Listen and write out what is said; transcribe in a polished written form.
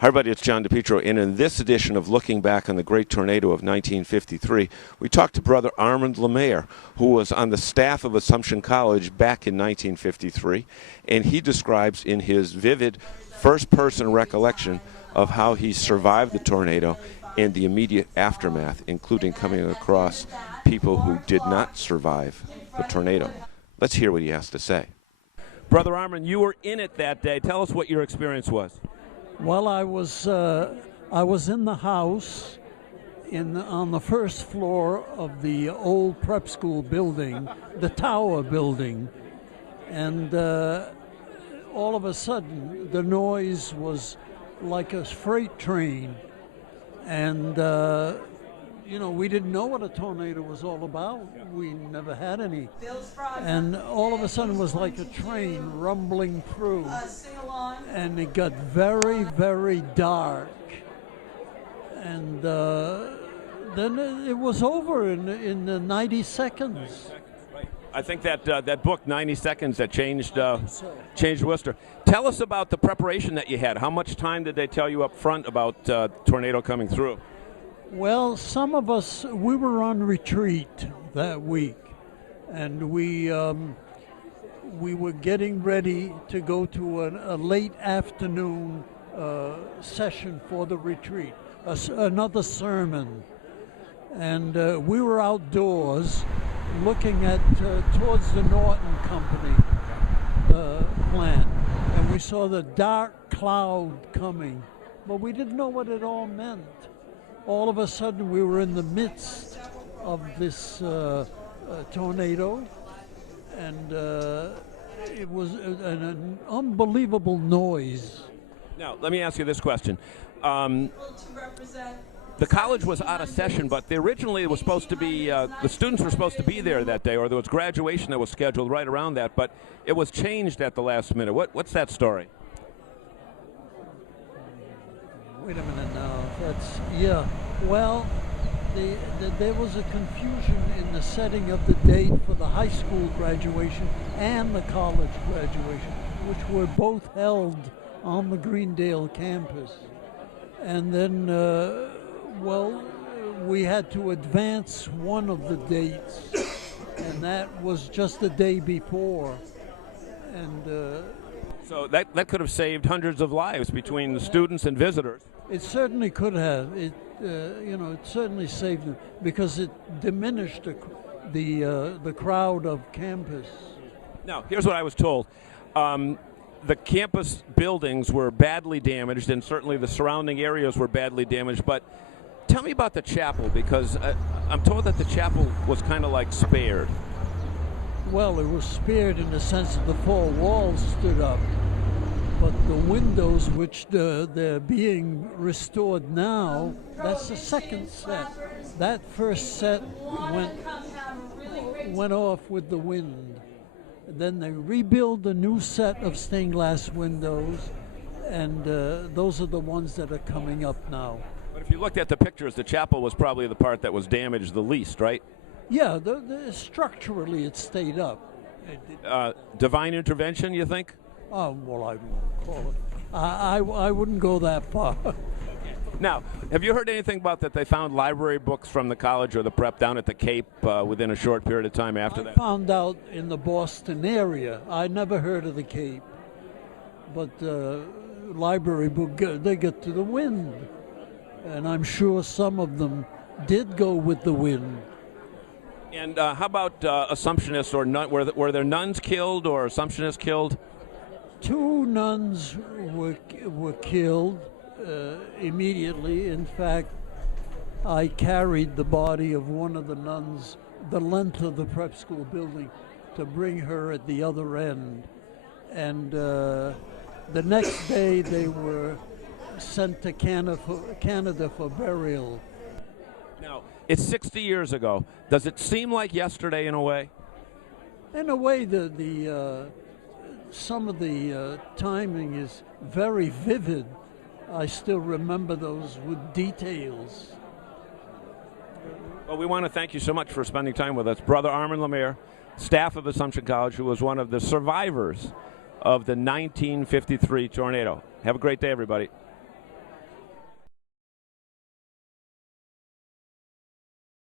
Hi, everybody. It's John DePietro, and in this edition of Looking Back on the Great Tornado of 1953, we talked to Brother Armand Lemaire, who was on the staff of Assumption College back in 1953, and he describes in his vivid first-person recollection of how he survived the tornado and the immediate aftermath, including coming across people who did not survive the tornado. Let's hear what he has to say. Brother Armand, you were in it that day. Tell us what your experience was. Well, I was in the house on the first floor of the old prep school building, the tower building, and all of a sudden the noise was like a freight train, and we didn't know what a tornado was all about. We never had any. And all of a sudden it was like a train rumbling through. And it got very, very dark. And then it was over in 90 seconds. I think that book, 90 Seconds, that changed Worcester. Tell us about the preparation that you had. How much time did they tell you up front about tornado coming through? Well, some of us, we were on retreat that week, and we were getting ready to go to a late afternoon session for the retreat, another sermon. And we were outdoors looking at towards the Norton Company plant, and we saw the dark cloud coming, but we didn't know what it all meant. All of a sudden, we were in the midst of this tornado, and it was an unbelievable noise. Now, let me ask you this question. The college was out of session, but originally it was supposed to be, the students were supposed to be there that day, or there was graduation that was scheduled right around that, but it was changed at the last minute. What's that story? Wait a minute now. Well, there was a confusion in the setting of the date for the high school graduation and the college graduation, which were both held on the Greendale campus. And then, we had to advance one of the dates, and that was just the day before. And so that could have saved hundreds of lives between the students and visitors. It certainly could have. It certainly saved them because it diminished the crowd of campus. Now, here's what I was told. The campus buildings were badly damaged, and certainly the surrounding areas were badly damaged. But tell me about the chapel, because I'm told that the chapel was kind of like spared. Well, it was spared in the sense that the four walls stood up. But the windows, which they're being restored now, that's the second set. That first set went off with the wind. Then they rebuild the new set of stained glass windows, and those are the ones that are coming up now. But if you looked at the pictures, the chapel was probably the part that was damaged the least, right? Yeah, structurally it stayed up. Divine intervention, you think? Oh, well, I won't call it. I wouldn't go that far. Now, have you heard anything about that they found library books from the college or the prep down at the Cape within a short period of time after that? I found out in the Boston area. I never heard of the Cape. But library book, they get to the wind. And I'm sure some of them did go with the wind. And how about Assumptionists or were there nuns killed or Assumptionists killed? 2 nuns were killed immediately. In fact, I carried the body of one of the nuns the length of the prep school building to bring her at the other end. And the next day they were sent to Canada for burial. Now, it's 60 years ago. Does it seem like yesterday in a way? In a way, some of the timing is very vivid. I still remember those with details. Well, we want to thank you so much for spending time with us. Brother Armand Lemaire, staff of Assumption College, who was one of the survivors of the 1953 tornado. Have a great day, everybody.